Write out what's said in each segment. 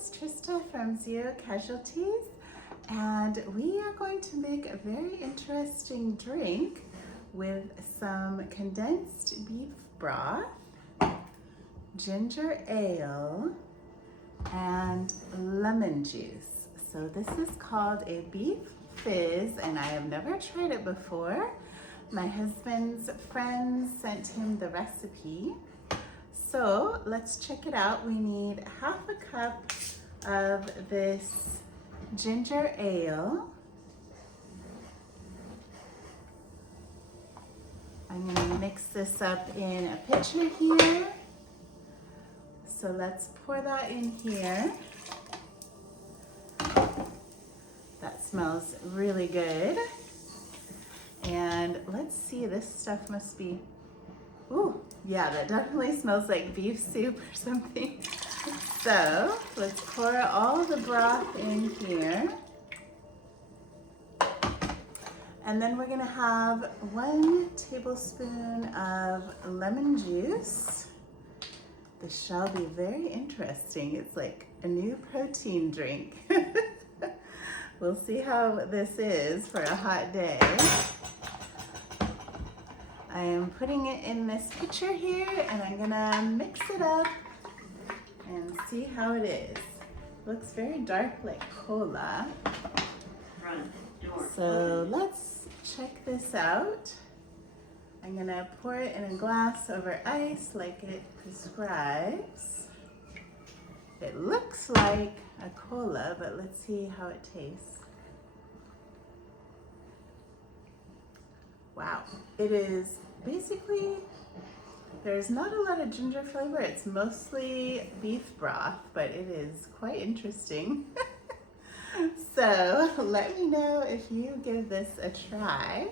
is Trista from Zero Casualties, and we are going to make a very interesting drink with some condensed beef broth, ginger ale, and lemon juice. So this is called a Beef Fizz, and I have never tried it before. My husband's friends sent him the recipe. So let's check it out. We need half a cup of this ginger ale. I'm gonna mix this up in a pitcher here. So let's pour that in here. That smells really good. And let's see, this stuff must be, ooh, yeah, that definitely smells like beef soup or something. So let's pour all the broth in here. And then we're gonna have 1 tablespoon of lemon juice. This shall be very interesting. It's like a new protein drink. We'll see how this is for a hot day. I am putting it in this pitcher here, and I'm gonna mix it up and see how it is. Looks very dark like cola. So let's check this out. I'm gonna pour it in a glass over ice like it prescribes. It looks like a cola, but let's see how it tastes. Wow, it is basically, there's not a lot of ginger flavor. It's mostly beef broth, but it is quite interesting. So let me know if you give this a try.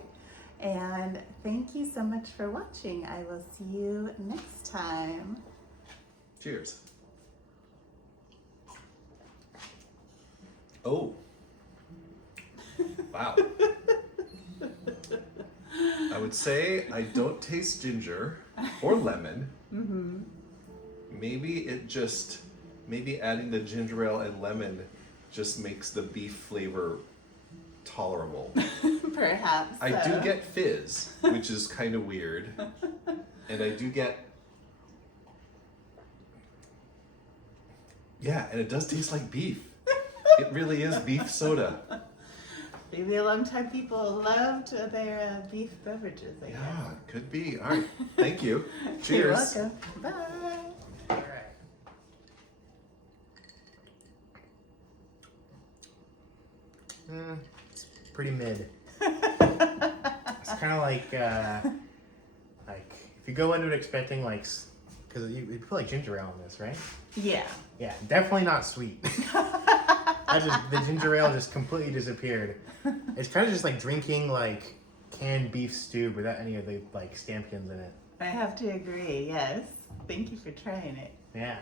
And thank you so much for watching. I will see you next time. Cheers. Oh. Wow. I would say I don't taste ginger or lemon. Mm-hmm. Maybe adding the ginger ale and lemon just makes the beef flavor tolerable. Perhaps. I do get fizz, which is kind of weird. And I do get, yeah, and it does taste like beef. It really is beef soda. Maybe a long time people loved their beef beverages, I guess. Yeah, could be. All right. Thank you. Cheers. You're welcome. Bye. All right. It's pretty mid. It's kind of like if you go into it expecting because you put like ginger ale in this, right? Yeah. Yeah, definitely not sweet. The ginger ale just completely disappeared. It's kind of just like drinking like canned beef stew without any of the like stampions in it. I have to agree, yes. Thank you for trying it. Yeah.